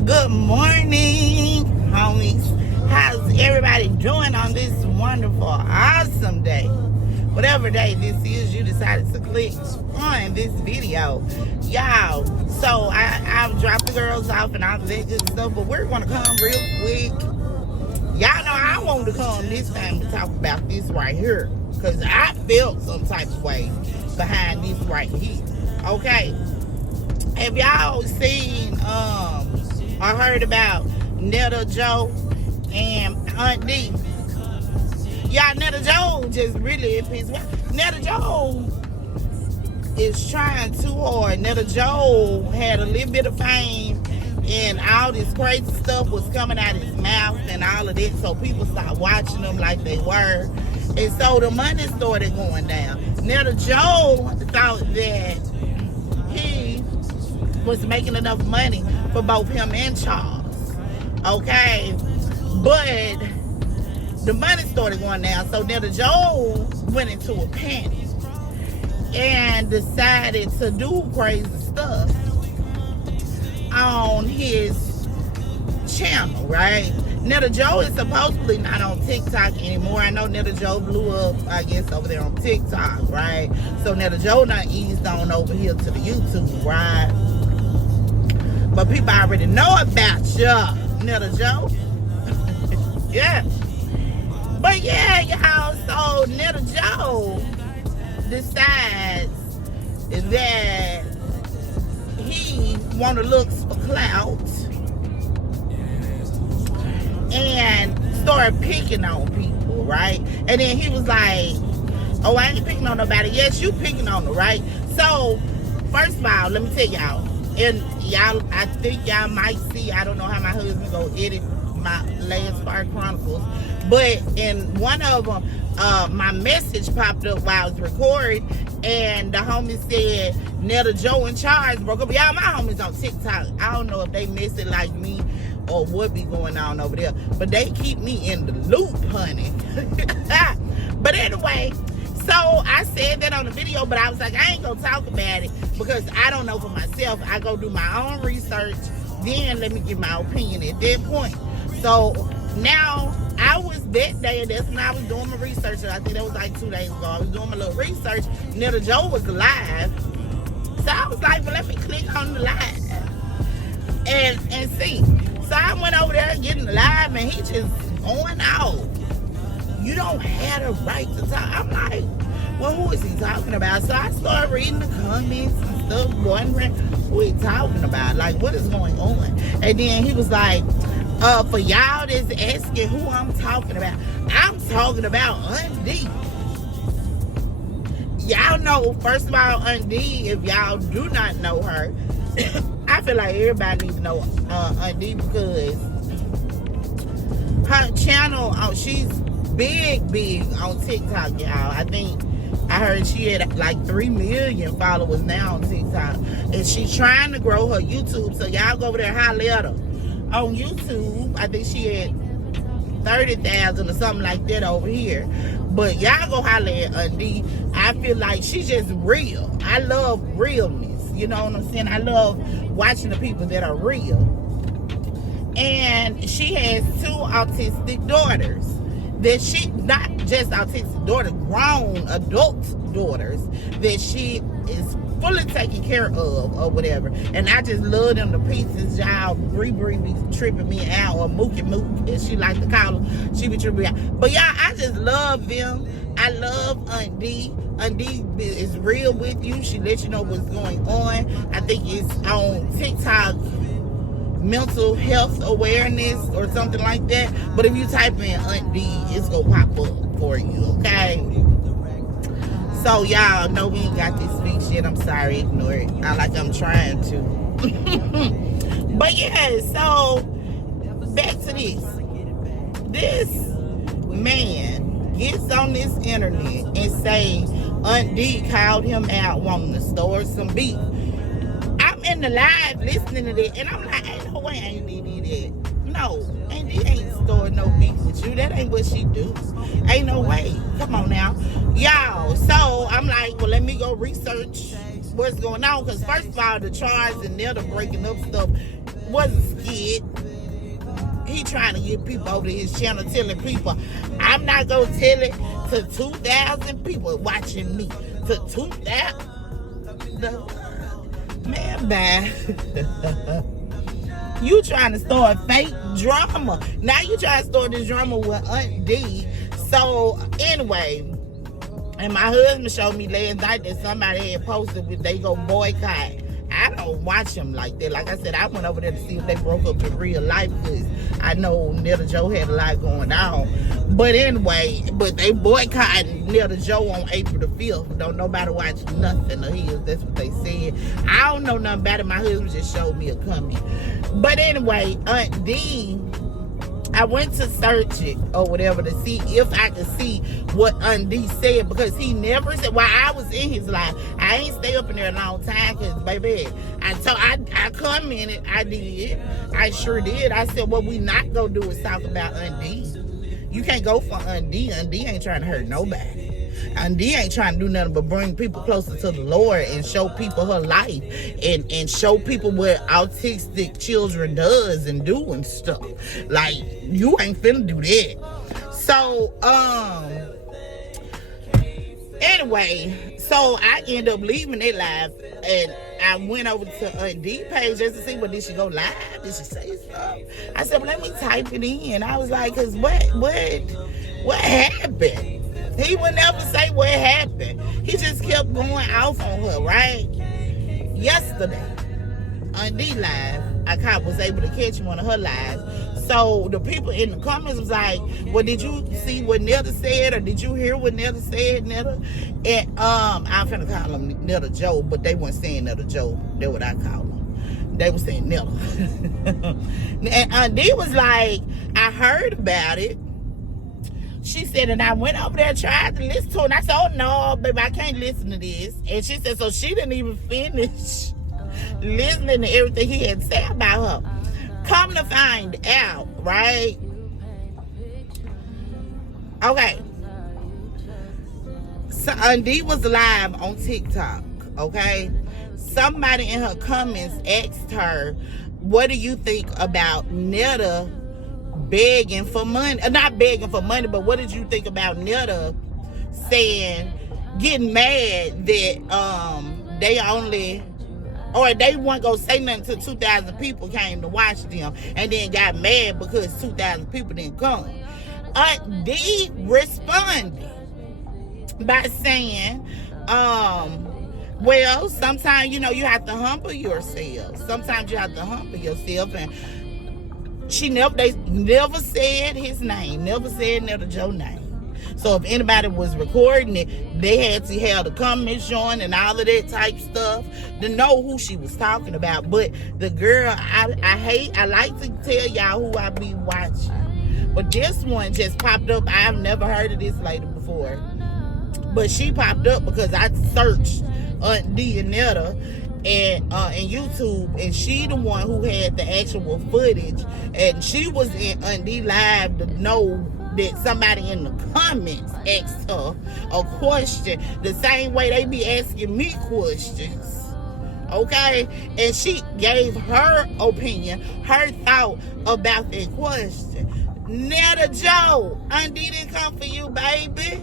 Good morning, homies. How's everybody doing on this wonderful, awesome day? Whatever day this is, you decided to click on this video. Y'all, so I've dropped the girls off and all that good stuff, but we're going to come real quick. Y'all know I wanted to come this time to talk about this right here, because I felt some type of way behind this right here. Okay? Have y'all seen or heard about Netta Joe and Aunt D? Y'all, Netta Joe just really pissed me off. Netta Joe is trying too hard. Netta Joe had a little bit of fame and all this crazy stuff was coming out his mouth and all of that, so people started watching him like they were. And so the money started going down. Netta Joe thought that he was making enough money for both him and Charles. Okay? But the money started going down, so Netta Joe went into a panic and decided to do crazy stuff on his channel, right? Netta Joe is supposedly not on TikTok anymore. I know Netta Joe blew up, I guess, over there on TikTok, right? So Netta Joe done eased on over here to the YouTube, right? But people already know about ya, Netta Joe. Yeah. But yeah, y'all, so Netta Joe decides that he want to look for clout and start picking on people, right? And then he was like, oh, I ain't picking on nobody. Yes, you picking on them, right? So, first of all, let me tell y'all, and y'all, I think y'all might see, I don't know how my husband go edit my last part Chronicles, but in one of them, my message popped up while I was recording, and the homie said Netta Joe and Charles broke up. Y'all, my homies on TikTok, I don't know if they miss it like me or what be going on over there, but they keep me in the loop, honey. But anyway, so I said that on the video, but I was like, I ain't gonna talk about it because I don't know for myself. I go do my own research, then let me give my opinion at that point. So now I was that day, that's when I was doing my research. I think that was like 2 days ago. I was doing my little research. Netta Joe was live. So I was like, well, let me click on the live and see. So I went over there getting the live, and he just going out. You don't have the right to talk. I'm like, well, who is he talking about? So I started reading the comments and stuff, wondering who he talking about. Like, what is going on? And then he was like, for y'all that's asking who I'm talking about, I'm talking about Aunt D. Y'all know, first of all, Aunt D, if y'all do not know her, I feel like everybody needs to know Aunt D because her channel, she's big on TikTok, y'all. I think I heard she had like 3 million followers now on TikTok, and she's trying to grow her YouTube. So y'all go over there and holler at her on YouTube. I think she had 30,000 or something like that over here. But y'all go holler at Aunt D. I feel like she's just real. I love realness. You know what I'm saying? I love watching the people that are real. And she has 2 autistic daughters. That she, not just autistic daughters, grown adult daughters that she is fully taken care of or whatever. And I just love them to pieces, y'all. Bree be tripping me out, or Mookie Mook, as she like to call them. She be tripping me out. But y'all, I just love them. I love Aunt D. Aunt D is real with you. She lets you know what's going on. I think it's on TikTok, mental health awareness or something like that. But if you type in Aunt D, it's gonna pop up for you, okay? So y'all know we ain't got this speech yet. I'm sorry, ignore it. Not like I'm trying to. But yeah, so back to this. This man gets on this internet and say Aunt D called him out wanting to store some beef. I'm in the live listening to that, and I'm like, ain't no way Aunt D did that. No, Aunt D ain't storing no beef with you. That ain't what she do. Ain't no way. Come on now. Y'all, so I'm like, well, let me go research what's going on. Because first of all, the charge and Netta breaking up stuff wasn't skid. He trying to get people over to his channel, telling people, I'm not going to tell it to 2,000 people watching me. To 2,000. Man, bye. You trying to start fake drama. Now you trying to start this drama with Aunt D. So, anyway, and my husband showed me last night that somebody had posted with they go boycott. I don't watch them like that. Like I said, I went over there to see if they broke up in real life because I know Netta Joe had a lot going on. But anyway, but they boycotted Netta Joe on April the 5th. Don't nobody watch nothing of his. That's what they said. I don't know nothing about it. My husband just showed me a comment. But anyway, Aunt D, I went to search it or whatever to see if I could see what Aunt D said, because he never said, while I was in his life, I ain't stay up in there a long time because, baby, I commented, I did. I sure did. I said, what we not going to do is talk about Aunt D. You can't go for Aunt D. Aunt D ain't trying to hurt nobody. Aunt D ain't trying to do nothing but bring people closer to the Lord and show people her life and show people what autistic children does and do and stuff. Like, you ain't finna do that. So, anyway, so I end up leaving it live and I went over to Aunt D page just to see, well, did she go live? Did she say something? I said, well, let me type it in. I was like, cause what happened? He would never say what happened. He just kept going off on her, right? Yesterday, on D Live, I was able to catch one of her lives. So the people in the comments was like, well, did you see what Netta said? Or did you hear what Netta said, Netta? And I'm finna call him Netta Joe, but they weren't saying Netta Joe. That's what I call him. They were saying Netta. And D was like, I heard about it. She said, and I went over there and tried to listen to it. And I said, oh, no, baby, I can't listen to this. And she said, so she didn't even finish listening to everything he had said about her. Come to find out, right? Okay. So Undie was live on TikTok, okay? Somebody in her comments asked her, what do you think about Netta begging for money? Not begging for money, but what did you think about Netta saying, getting mad that they only, or they weren't gonna say nothing till 2,000 people came to watch them, and then got mad because 2,000 people didn't come. Aunt D responded by saying, well, sometimes, you have to humble yourself. Sometimes you have to humble yourself. And they never said his name, never said Netta Joe name. So if anybody was recording it, they had to have the comments showing and all of that type stuff to know who she was talking about. But the girl, I like to tell y'all who I be watching. But this one just popped up. I've never heard of this lady before. But she popped up because I searched Aunt D and Netta and YouTube, and she the one who had the actual footage, and she was in Aunt D Live to know that somebody in the comments asked her a question the same way they be asking me questions, okay? And she gave her opinion, her thought about that question. Netta Joe, Aunt D didn't come for you, baby.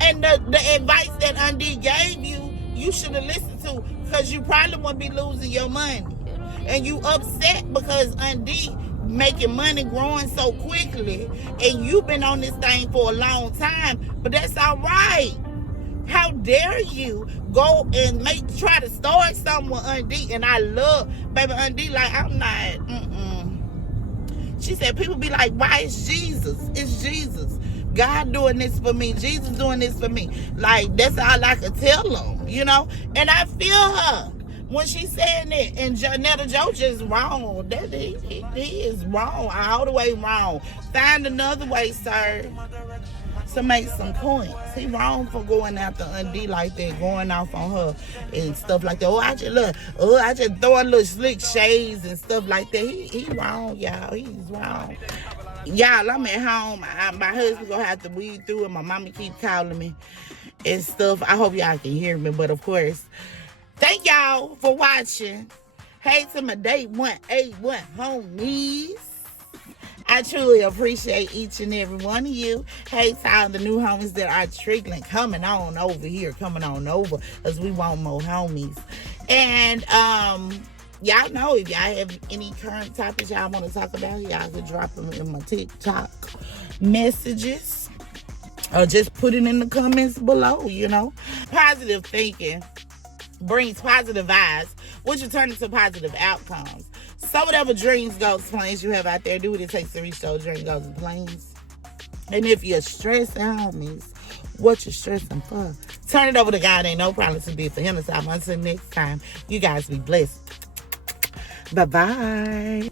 And the advice that Aunt D gave you, you should have listened to, because you probably wouldn't be losing your money. And you upset because Aunt D making money, growing so quickly, and you've been on this thing for a long time, but that's all right. How dare you go and try to start something with Aunt D? And I love baby Aunt D, like, I'm not, She said, people be like, why is Jesus? It's Jesus. God doing this for me. Jesus doing this for me. Like, that's all I could tell them, And I feel her when she's saying that. And Netta Joe just wrong. He is wrong, all the way wrong. Find another way, sir, to make some points. He wrong for going after Aunt D like that, going off on her and stuff like that. I just throwing little slick shades and stuff like that. He wrong, y'all. He's wrong. Y'all, I'm at home. My husband gonna have to weed through it. My mama keep calling me. and stuff. I hope y'all can hear me, but of course, thank y'all for watching. Hey to my day 181 homies. I truly appreciate each and every one of you. Hey to all the new homies that are trickling, coming on over here, coming on over, because we want more homies. And y'all know if y'all have any current topics y'all want to talk about, y'all could drop them in my TikTok messages or just put it in the comments below. Positive thinking brings positive vibes, which will turn into positive outcomes. So whatever dreams, goals, plans you have out there, do what it takes to reach those dreams, goals, and plans. And if you're stressing, homies, what you stressing for? Turn it over to God. Ain't no problem to be for him to solve. Until next time, you guys be blessed. Bye-bye.